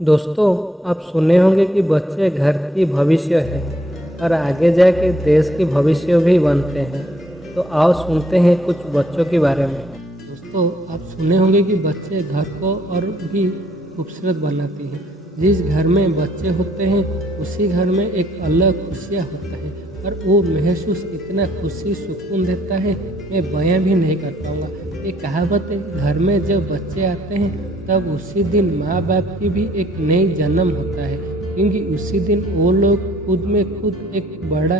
दोस्तों, आप सुने होंगे कि बच्चे घर की भविष्य है और आगे जाके देश की भविष्य भी बनते हैं। तो आओ सुनते हैं कुछ बच्चों के बारे में। दोस्तों, आप सुने होंगे कि बच्चे घर को और भी खूबसूरत बनाते हैं। जिस घर में बच्चे होते हैं उसी घर में एक अलग खुशियाँ होता है और वो महसूस इतना खुशी सुकून देता है, मैं बयां भी नहीं कर पाऊँगा। ये कहावत है, घर में जब बच्चे आते हैं तब उसी दिन माँ बाप की भी एक नई जन्म होता है, क्योंकि उसी दिन वो लोग खुद में खुद एक बड़ा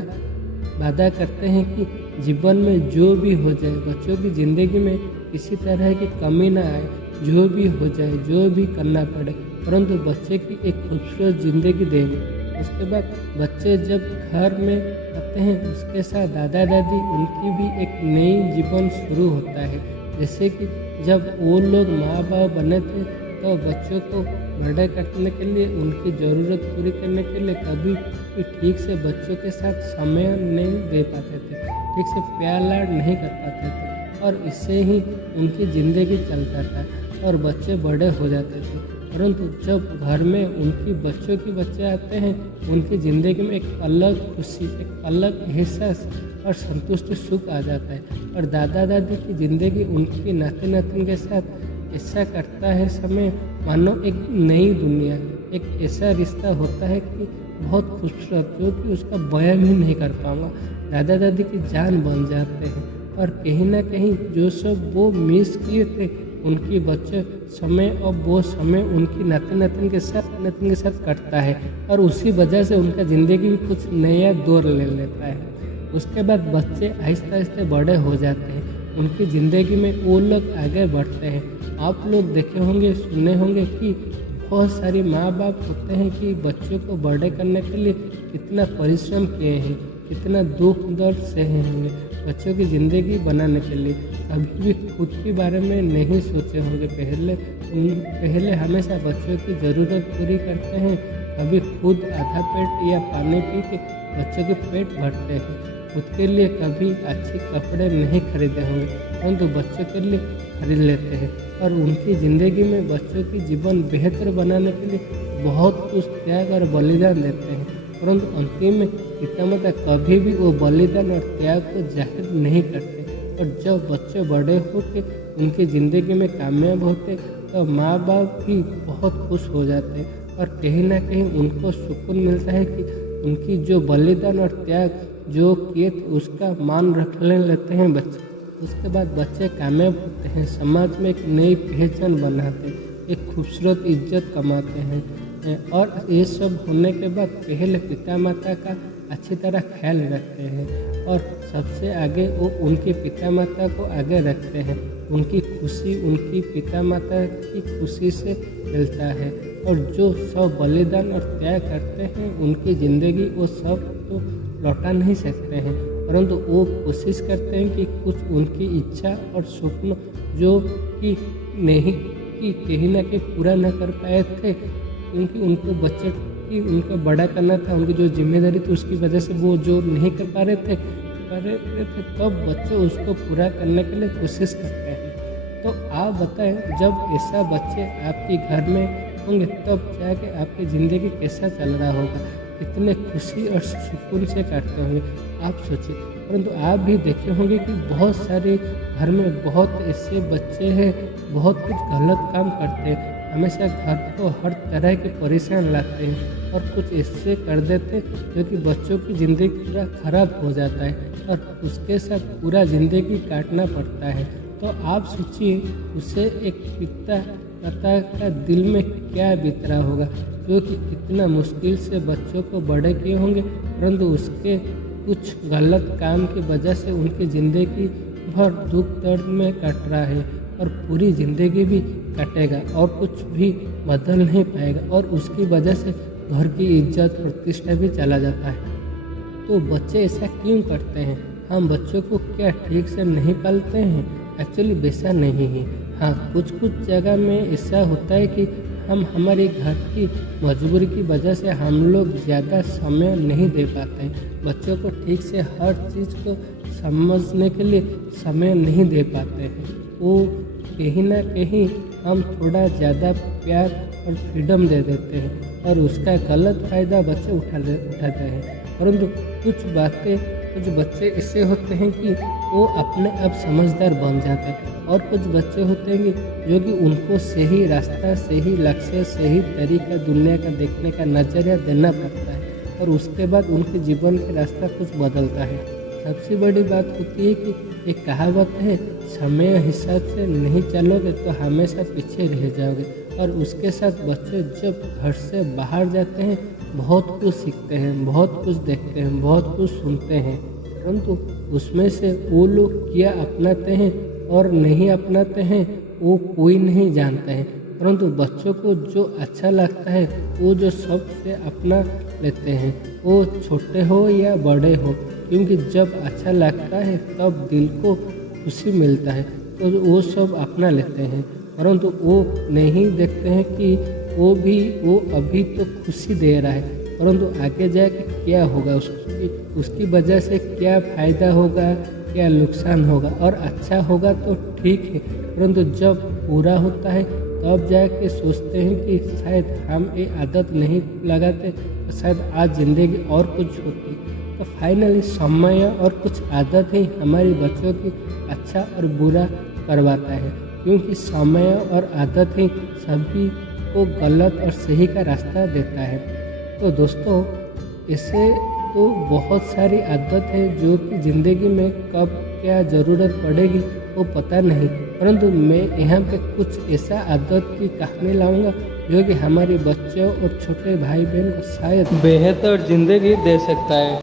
वादा करते हैं कि जीवन में जो भी हो जाए, बच्चों की ज़िंदगी में किसी तरह की कमी ना आए, जो भी हो जाए, जो भी करना पड़े, परंतु बच्चे की एक खूबसूरत ज़िंदगी देंगे। उसके बाद बच्चे जब घर में आते हैं उसके साथ दादा दादी उनकी भी एक नई जीवन शुरू होता है। जैसे कि जब वो लोग माँ बाप बने थे तो बच्चों को बड़ा करने के लिए, उनकी ज़रूरत पूरी करने के लिए कभी भी ठीक से बच्चों के साथ समय नहीं दे पाते थे, ठीक से प्यार लाड नहीं कर पाते थे और इससे ही उनकी ज़िंदगी चलता था और बच्चे बड़े हो जाते थे। परंतु जब घर में उनकी बच्चों के बच्चे आते हैं, उनकी ज़िंदगी में एक अलग खुशी, एक अलग एहसास और संतुष्टि सुख आ जाता है और दादा दादी की ज़िंदगी उनकी नाती नातिन के साथ ऐसा करता है समय मानो एक नई दुनिया, एक ऐसा रिश्ता होता है कि बहुत खूबसूरत, जो कि उसका बयान भी नहीं कर पाऊँगा। दादा दादी की जान बन जाते हैं और कहीं ना कहीं जो सब वो मिस किए थे उनकी बच्चे समय, और वो समय उनकी नाती नातिन के साथ कटता है और उसी वजह से उनका ज़िंदगी भी कुछ नया दौर ले लेता है। उसके बाद बच्चे आहिस्ते आहिस्ते बड़े हो जाते हैं, उनकी ज़िंदगी में वो लोग आगे बढ़ते हैं। आप लोग देखे होंगे, सुने होंगे कि बहुत सारी माँ बाप होते हैं कि बच्चों को बड़े करने के लिए कितना परिश्रम किए हैं, कितना दुख दर्द सहे होंगे बच्चों की ज़िंदगी बनाने के लिए। कभी भी खुद के बारे में नहीं सोचे होंगे। पहले हमेशा बच्चों की ज़रूरत पूरी करते हैं, कभी खुद आधा पेट या पानी पी के बच्चों के पेट भरते हैं। खुद के लिए कभी अच्छे कपड़े नहीं खरीदे होंगे, परंतु बच्चों के लिए खरीद लेते हैं और उनकी ज़िंदगी में बच्चों की जीवन बेहतर बनाने के लिए बहुत कुछ त्याग और बलिदान देते हैं। परंतु अंतिम में पिता माता कभी भी वो बलिदान और त्याग को जाहिर नहीं करते और जब बच्चे बड़े होकर उनकी ज़िंदगी में कामयाब होते तो माँ बाप भी बहुत खुश हो जाते हैं और कहीं ना कहीं उनको सुकून मिलता है कि उनकी जो बलिदान और त्याग जो किए थे उसका मान रखने लेते हैं बच्चे। उसके बाद बच्चे कामयाब होते हैं, समाज में एक नई पहचान बनाते हैं, एक खूबसूरत इज्जत कमाते हैं और ये सब होने के बाद पहले पिता माता का अच्छी तरह ख्याल रखते हैं और सबसे आगे वो उनके पिता माता को आगे रखते हैं। उनकी खुशी उनकी पिता माता की खुशी से मिलता है और जो सब बलिदान और त्याग करते हैं उनकी ज़िंदगी वो सब तो लौटा नहीं सकते हैं, परंतु वो कोशिश करते हैं कि कुछ उनकी इच्छा और स्वप्न जो कि नहीं कि कहीं ना कहीं पूरा न कर पाए थे, क्योंकि उनको बच्चे की उनको बड़ा करना था, उनकी जो जिम्मेदारी थी उसकी वजह से वो जो नहीं कर पा रहे थे तब बच्चे उसको पूरा करने के लिए कोशिश करते हैं। तो आप बताएं, जब ऐसा बच्चे आपके घर में होंगे तब जाके आपकी ज़िंदगी कैसा चल रहा होगा, कितने खुशी और सुकून से काटते होंगे, आप सोचिए। परंतु आप भी देखे होंगे कि बहुत सारे घर में बहुत ऐसे बच्चे हैं, बहुत कुछ गलत काम करते हैं, हमेशा घर को हर तरह के परेशान लाते हैं और कुछ ऐसे कर देते जो कि बच्चों की ज़िंदगी पूरा खराब हो जाता है और उसके साथ पूरा ज़िंदगी काटना पड़ता है। तो आप सोचिए, उसे एक पिता माता का दिल में क्या बीत रहा होगा, जो कि कितना मुश्किल से बच्चों को बड़े किए होंगे, परंतु उसके कुछ गलत काम की वजह से उनकी ज़िंदगी भर दुख दर्द में कट रहा है और पूरी ज़िंदगी भी कटेगा और कुछ भी बदल नहीं पाएगा और उसकी वजह से घर की इज्जत प्रतिष्ठा भी चला जाता है। तो बच्चे ऐसा क्यों करते हैं? हम बच्चों को क्या ठीक से नहीं पालते हैं? एक्चुअली वैसा नहीं है। हाँ, कुछ जगह में ऐसा होता है कि हम हमारे घर की मजबूरी की वजह से हम लोग ज़्यादा समय नहीं दे पाते हैं, बच्चों को ठीक से हर चीज़ को समझने के लिए समय नहीं दे पाते हैं। वो कहीं ना कहीं हम थोड़ा ज़्यादा प्यार और फ्रीडम दे देते हैं और उसका गलत फ़ायदा बच्चे उठाते हैं। परंतु कुछ बच्चे ऐसे होते हैं कि वो अपने आप समझदार बन जाते हैं और कुछ बच्चे होते हैं कि जो कि उनको सही रास्ता, सही लक्ष्य, सही तरीका दुनिया का देखने का नज़रिया देना पड़ता है और उसके बाद उनके जीवन का रास्ता कुछ बदलता है। सबसे बड़ी बात होती है कि एक कहावत है, समय हिसाब से नहीं चलोगे तो हमेशा पीछे रह जाओगे। और उसके साथ बच्चे जब घर से बाहर जाते हैं बहुत कुछ सीखते हैं, बहुत कुछ देखते हैं, बहुत कुछ सुनते हैं, परंतु उसमें से वो लोग क्या अपनाते हैं और नहीं अपनाते हैं वो कोई नहीं जानता है। परंतु बच्चों को जो अच्छा लगता है वो जो सबसे अपना लेते हैं, वो छोटे हो या बड़े हो, क्योंकि जब अच्छा लगता है तब दिल को खुशी मिलता है तो वो सब अपना लेते हैं। परंतु वो नहीं देखते हैं कि वो अभी तो खुशी दे रहा है, परंतु आगे जाके क्या होगा, उसकी वजह से क्या फ़ायदा होगा, क्या नुकसान होगा। और अच्छा होगा तो ठीक है, परंतु जब पूरा होता है तब जाके सोचते हैं कि शायद हम ये आदत नहीं लगाते तो शायद आज ज़िंदगी और कुछ होती। तो फाइनली समय और कुछ आदत ही हमारी बच्चों की अच्छा और बुरा करवाता है, क्योंकि समय और आदत ही सभी को गलत और सही का रास्ता देता है। तो दोस्तों, इससे तो बहुत सारी आदत है जो कि ज़िंदगी में कब क्या ज़रूरत पड़ेगी वो पता नहीं, परंतु मैं यहाँ पे कुछ ऐसा आदत की कहानी लाऊंगा जो कि हमारे बच्चों और छोटे भाई बहन को शायद बेहतर ज़िंदगी दे सकता है।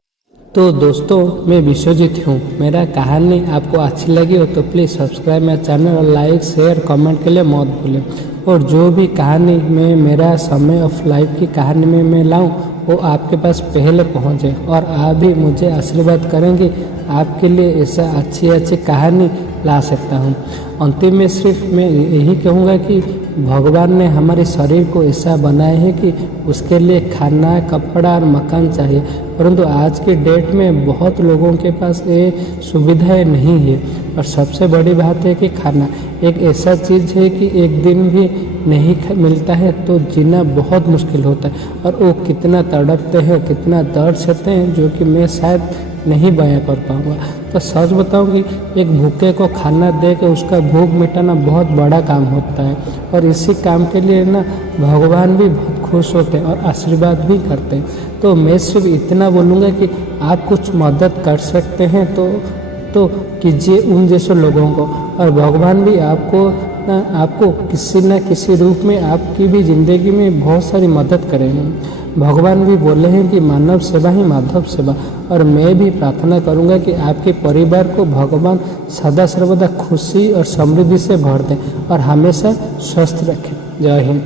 तो दोस्तों, मैं विश्वजीत हूँ। मेरा कहानी आपको अच्छी लगी हो तो प्लीज़ सब्सक्राइब मेरा चैनल और लाइक शेयर कमेंट के लिए मत भूलें। और जो भी कहानी में मेरा समय ऑफ लाइफ की कहानी में मैं लाऊं वो आपके पास पहले पहुंचे और आप भी मुझे आशीर्वाद करेंगे, आपके लिए ऐसा अच्छी कहानी ला सकता हूं। अंतिम में सिर्फ मैं यही कहूँगा कि भगवान ने हमारे शरीर को ऐसा बनाया है कि उसके लिए खाना, कपड़ा और मकान चाहिए, परंतु आज के डेट में बहुत लोगों के पास ये सुविधाएं नहीं है। और सबसे बड़ी बात है कि खाना एक ऐसा चीज़ है कि एक दिन भी नहीं मिलता है तो जीना बहुत मुश्किल होता है। और वो कितना तड़पते हैं, कितना दर्द सहते हैं जो कि मैं शायद नहीं बयां कर पाऊँगा। तो सच बताऊँ कि एक भूखे को खाना दे के उसका भूख मिटाना बहुत बड़ा काम होता है और इसी काम के लिए ना भगवान भी बहुत खुश होते हैं और आशीर्वाद भी करते हैं। तो मैं सिर्फ इतना बोलूँगा कि आप कुछ मदद कर सकते हैं तो कीजिए उन जैसे लोगों को, और भगवान भी आपको किसी न किसी रूप में आपकी भी ज़िंदगी में बहुत सारी मदद करेंगे। भगवान भी बोले हैं कि मानव सेवा ही माधव सेवा। और मैं भी प्रार्थना करूंगा कि आपके परिवार को भगवान सदा सर्वदा खुशी और समृद्धि से भर दें और हमेशा स्वस्थ रखें। जय हिंद।